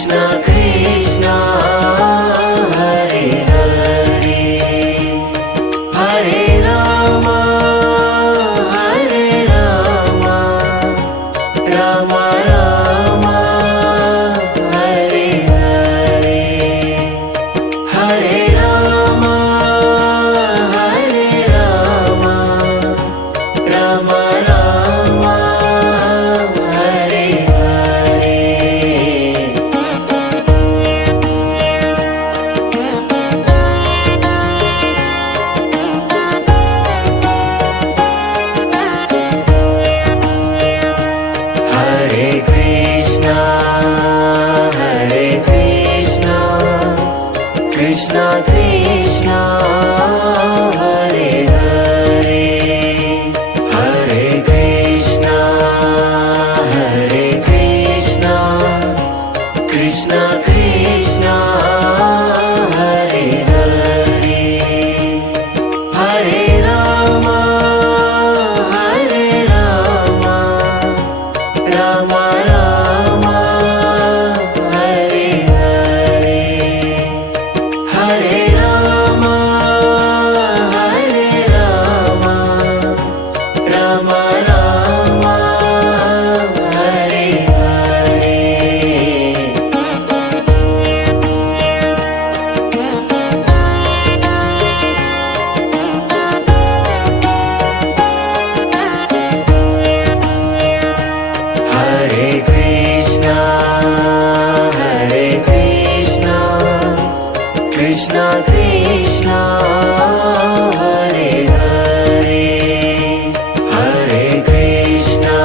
Krishna Krishna Hare Hare Hare Rama Hare Rama Rama Rama Hare Hare Hare Rama Hare Rama Rama Rama Hare Hare Hare Krishna Krishna Krishna Hare Hare Hare Krishna Krishna Krishna Hare Hare Hare Rama Hare Rama Rama Rama Hare Hare Hare Rama Hare Rama Rama Rama Hare Hare Hare Krishna Krishna Krishna Hare Hare Hare Krishna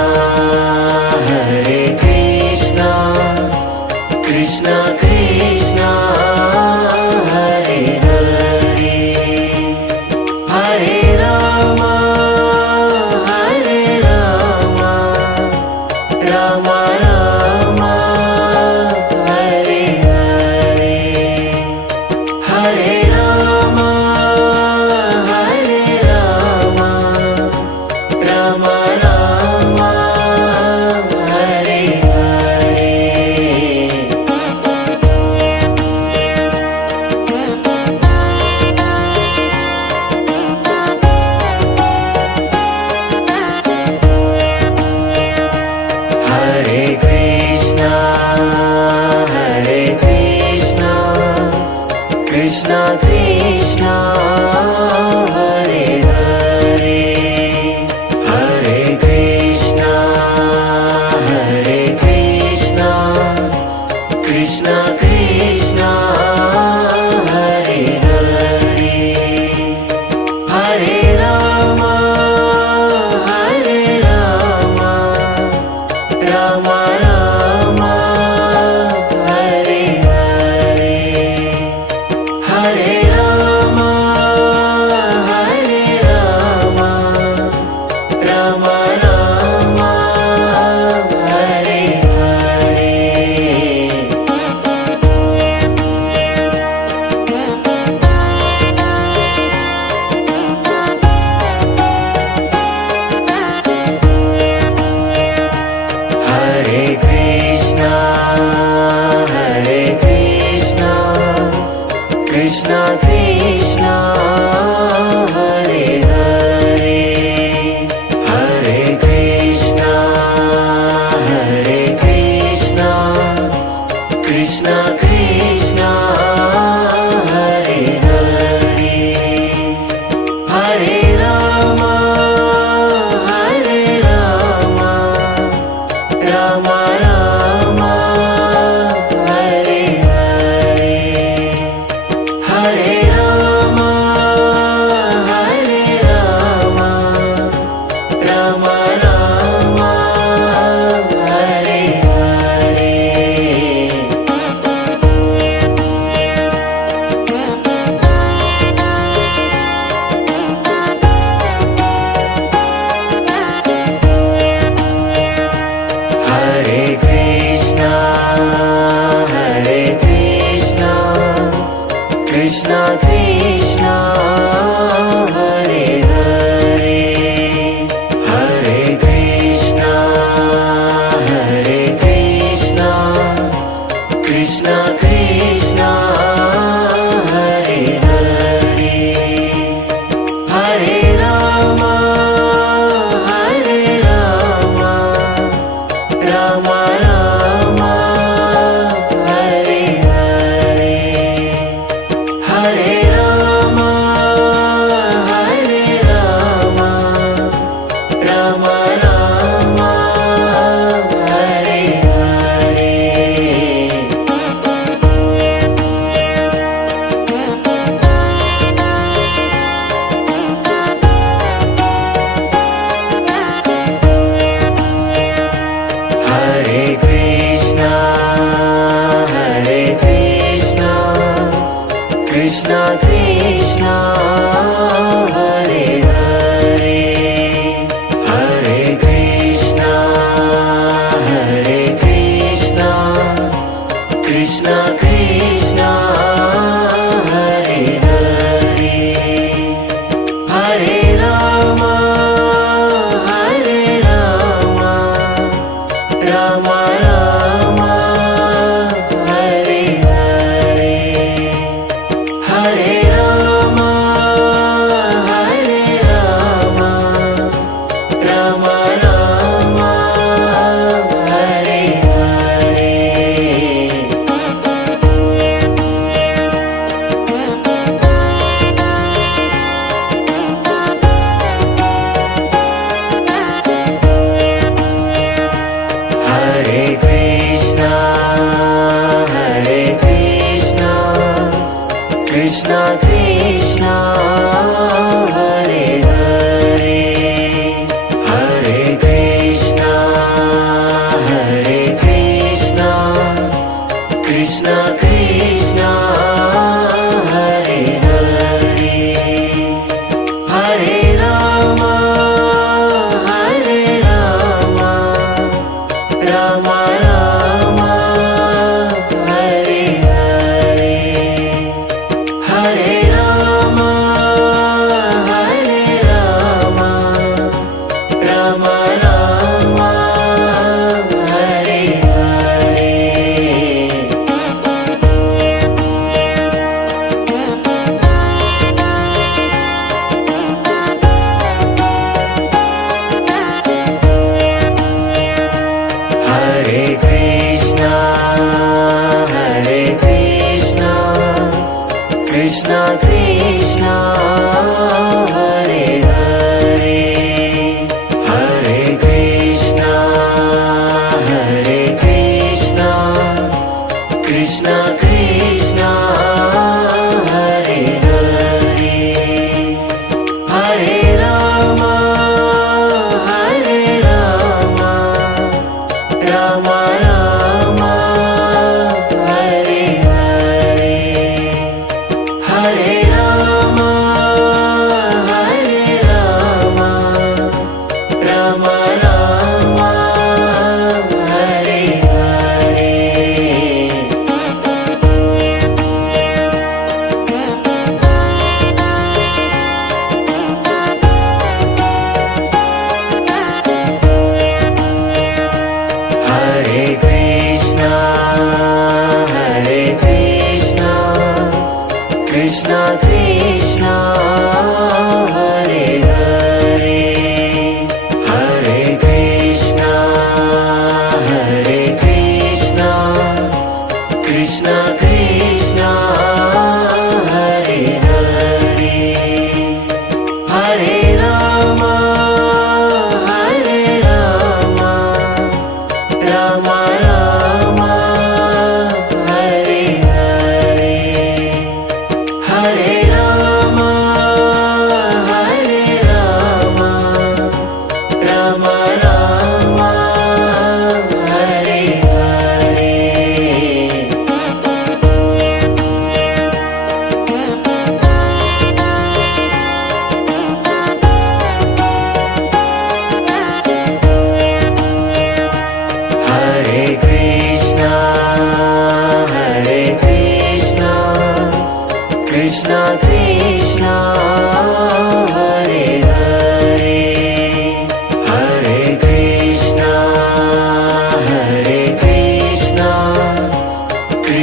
Krishna Krishna Hare Hare Hare Rama Hare Rama Rama Rama Hare Hare Hare Rama Hare Rama Rama Rama Hare Hare Hare Krishna Krishna Krishna Hare Hare Hare Krishna Krishna Krishna Hare Hare Hare Rama Hare Rama Rama Rama Hare Hare Hare Rama Hare Rama Rama Rama Hare Hare Hare Krishna Krishna Krishna Hare Hare Hare Krishna Krishna Krishna Hare Hare Hare Rama Hare Rama Rama Rama Hare Hare Hare Rama Hare Rama Rama Rama Hare Hare Krishna Krishna Hare Hare Hare Rama Hare Rama Rama Rama Hare Hare Hare Rama Hare Rama Rama Rama Hare Hare Hare Krishna Krishna Krishna Hare Hare Hare Krishna Krishna Krishna Hare Hare Hare Rama Rama Rama Hare Hare Hare Rama Rama Rama Hare Hare Hare Krishna Krishna Krishna Hare Hare Hare Krishna Krishna Krishna Hare Hare Hare Rama Rama Rama Hare Hare Hare Rama Rama Rama Hare Hare Hare Krishna Krishna Krishna Hare Hare Hare Krishna Krishna Krishna Hare Hare Hare Rama Rama Rama Hare Hare Hare Rama Rama Rama Hare Hare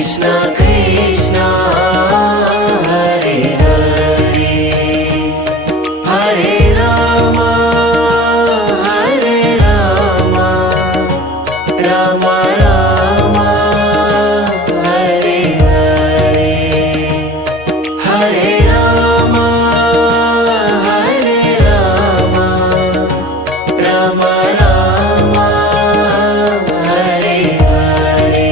Krishna Krishna Hare Hare Hare Rama Hare Rama Rama Rama Hare Hare Hare Rama Hare Rama Rama Rama Hare Hare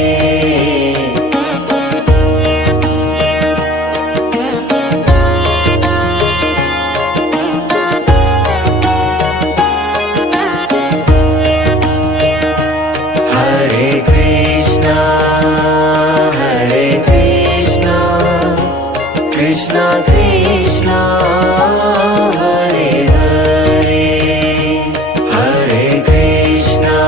Hare Krishna Krishna Krishna Hare Hare Hare Krishna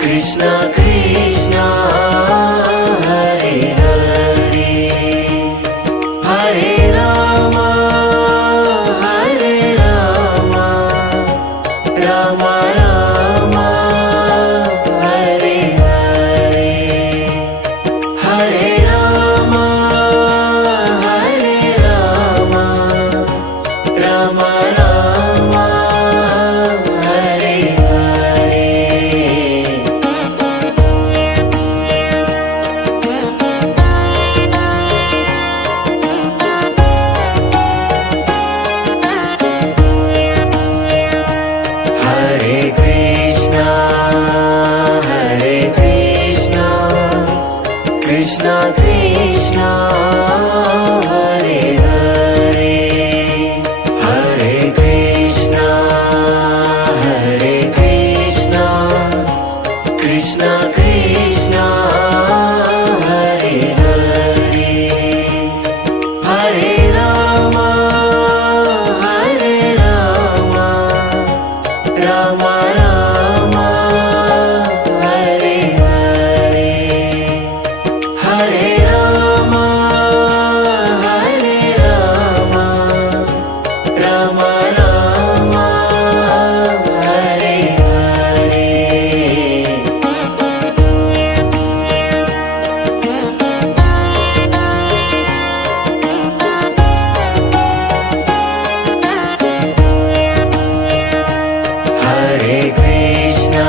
Krishna Krishna Hare Hare Hare Rama Rama Rama Hare Hare Hare Rama Rama Rama Hare Hare Hare Krishna Krishna Krishna Hare Hare Hare Krishna Krishna Krishna Hare Hare Hare Rama Rama Rama Hare Hare Hare Rama Rama Rama Hare Hare Hare Krishna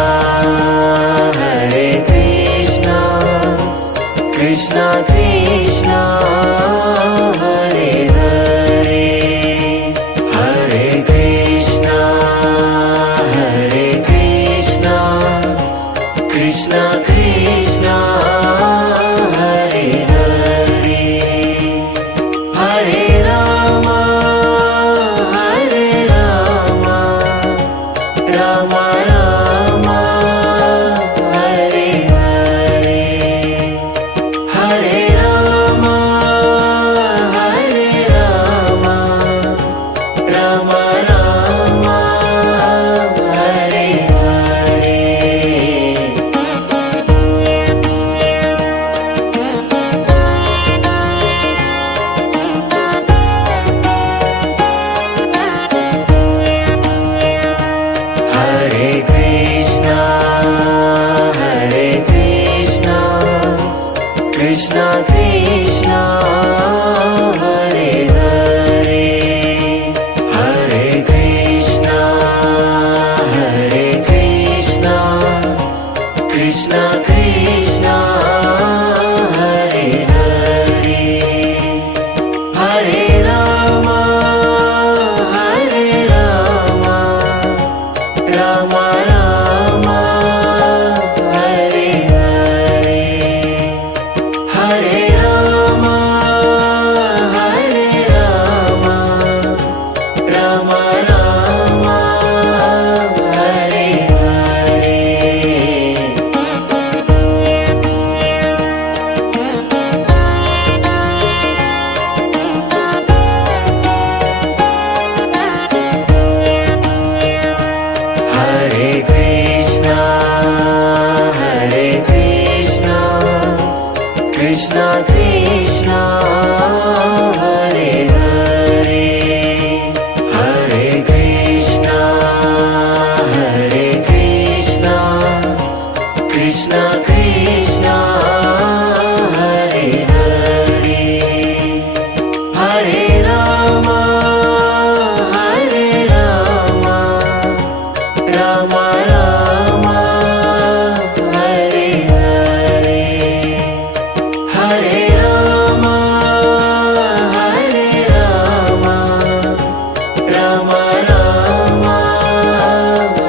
Krishna Krishna Hare Hare Hare Krishna Krishna Krishna Hare Hare Hare Rama Rama Rama Hare Hare Hare Rama Rama Rama Hare Hare Krishna Krishna Hare Hare Hare Rama Hare Rama Rama Rama Hare Hare Hare Rama Hare Rama Rama Rama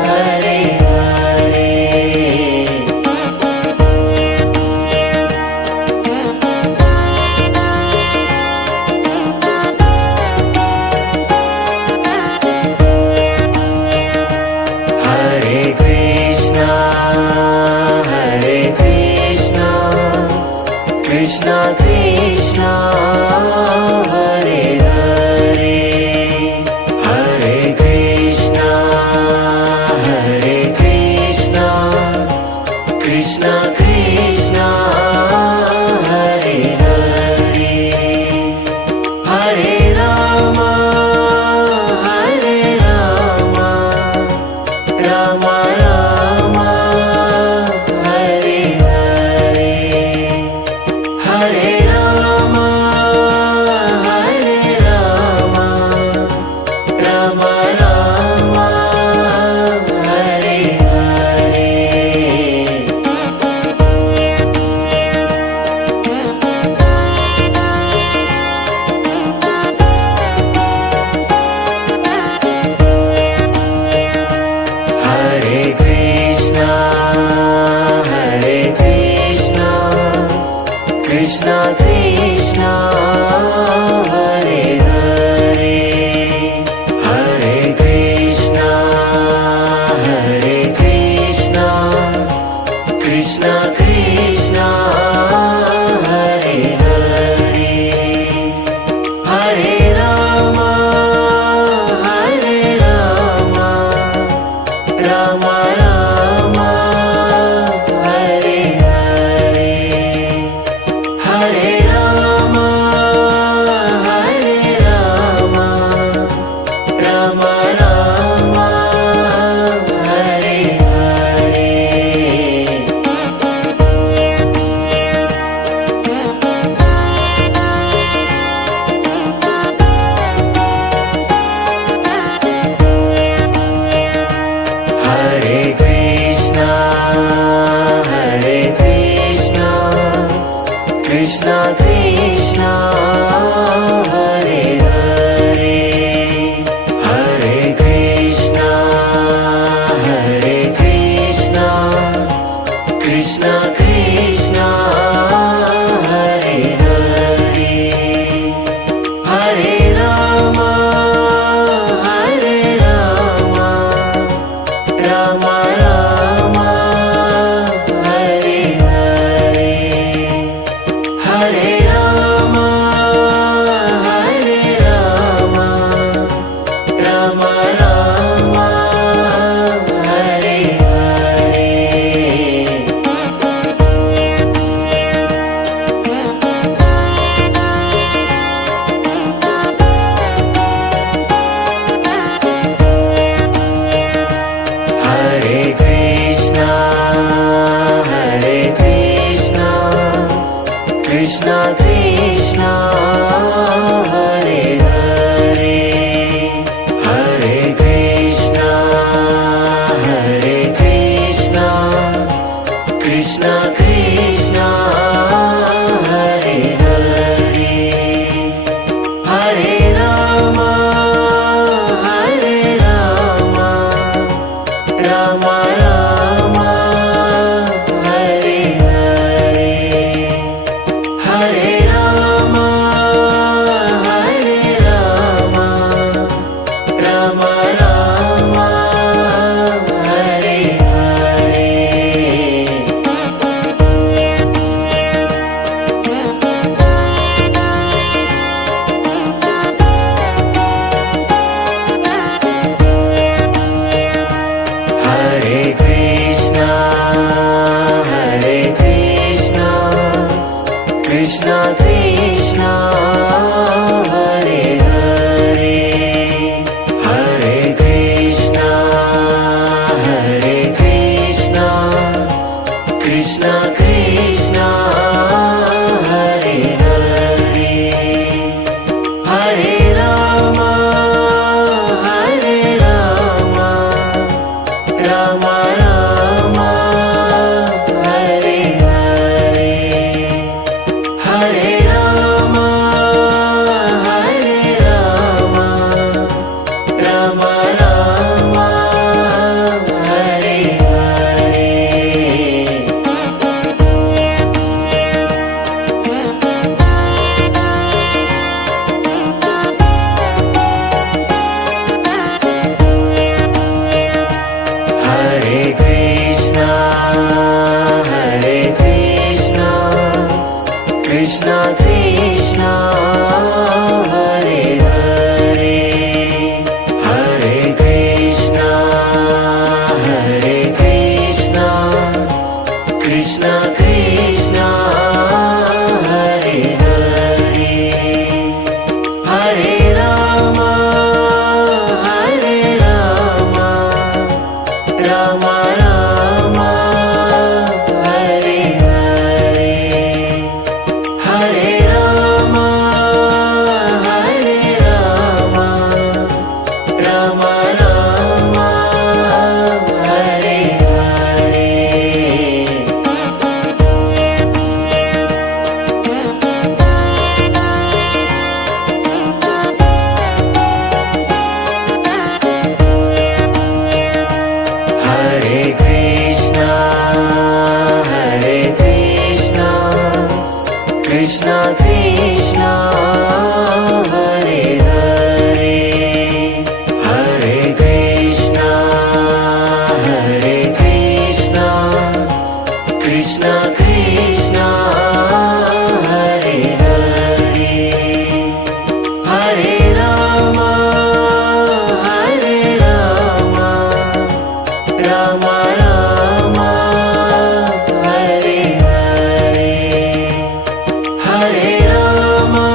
Hare Hare Hare Krishna Krishna Krishna Hare Hare Hare Krishna Krishna Krishna Hare Hare Hare Rama Rama Rama Hare Hare Hare Rama Rama Rama Hare Hare Hare Krishna Krishna Krishna Hare Hare Hare Krishna Krishna Krishna Hare Hare Hare Rama Rama Rama Hare Hare Hare Rama Rama Rama Hare Hare Hare Krishna Krishna Krishna Hare Hare Hare Krishna Krishna Krishna Hare Hare Hare Rama Rama Rama Hare Hare Hare Rama Rama Rama Hare Hare Krishna Krishna Hare Hare Hare Rama Hare Rama Rama Rama Hare Hare Hare Rama Hare Rama Rama Rama Hare Hare Hare Krishna Krishna Krishna Hare Hare Hare Krishna Krishna Krishna Hare Hare Hare Rama Rama Rama Hare Hare Hare Rama Rama Rama Hare Hare Hare Krishna Krishna Krishna Hare Hare Hare Krishna Krishna Krishna Hare Hare Hare Rama Rama Rama Hare Hare Hare Rama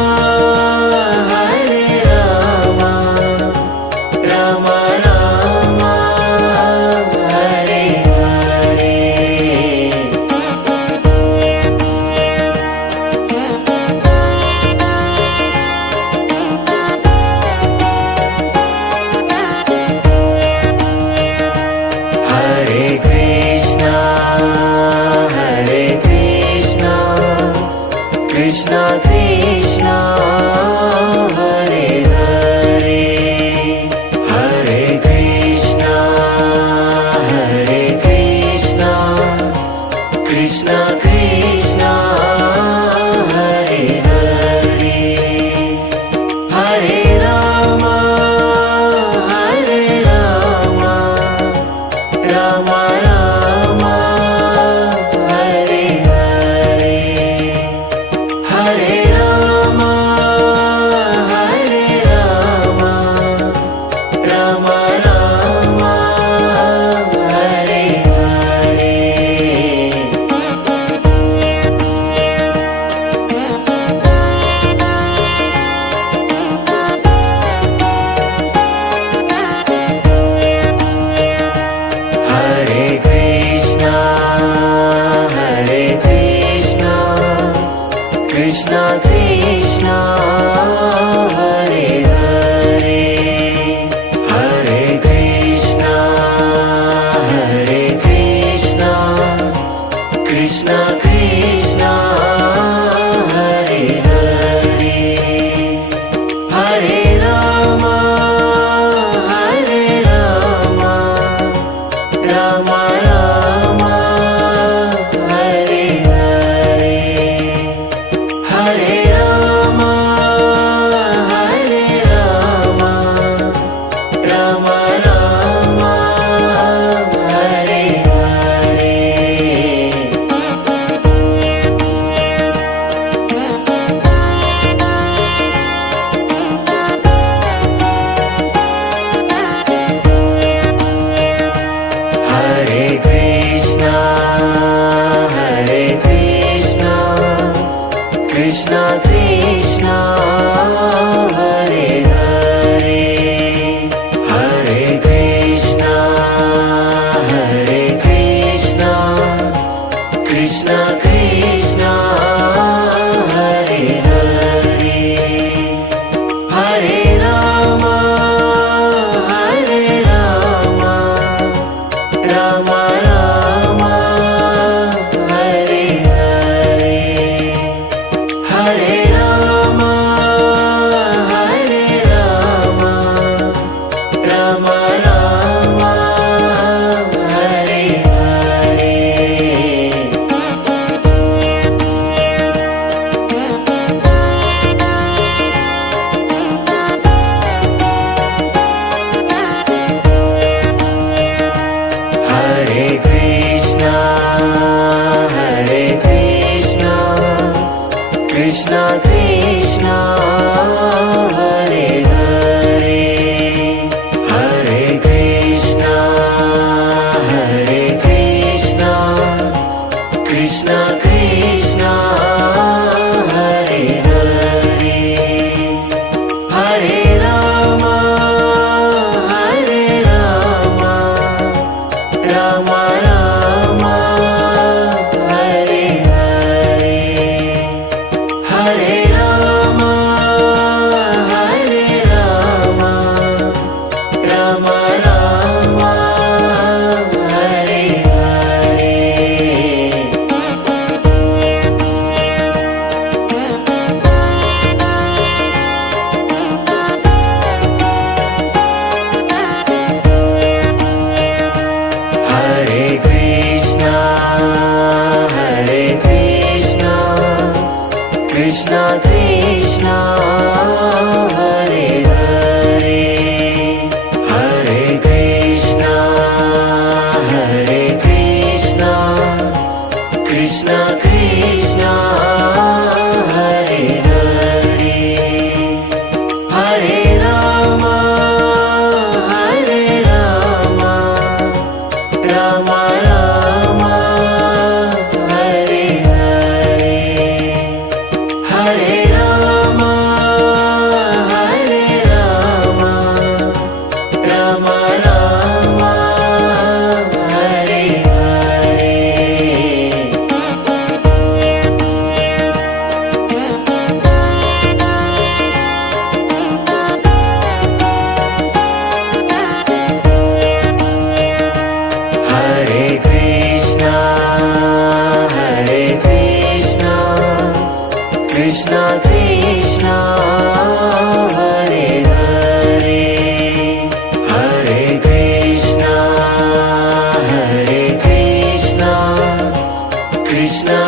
Rama Rama Hare Hare Hare Krishna Krishna Krishna Hare Hare Hare Krishna Krishna Krishna Hare Hare Hare Rama Rama Rama Hare Hare Hare Rama Rama Rama Hare Hare Hare Krishna Krishna Krishna Hare Hare Hare Krishna Krishna Krishna Hare Hare Hare Rama Rama Rama Hare Hare Hare Rama Rama Rama Hare Hare Krishna Krishna Hare Hare Hare Rama Hare Rama Rama Rama Hare Hare Hare Rama Hare Rama Rama Rama Hare Hare Hare Krishna Krishna Krishna Hare Hare Hare Krishna Krishna Krishna Hare Hare Hare Rama Rama Rama Hare Hare Hare Rama Rama Rama Hare Hare Hare Krishna Krishna Krishna Hare Hare Hare Krishna Krishna Krishna Hare Hare Hare Rama Rama Rama Hare Hare Hare Rama Rama Rama Hare Hare Hare Krishna Krishna Krishna Hare Hare Hare Krishna Krishna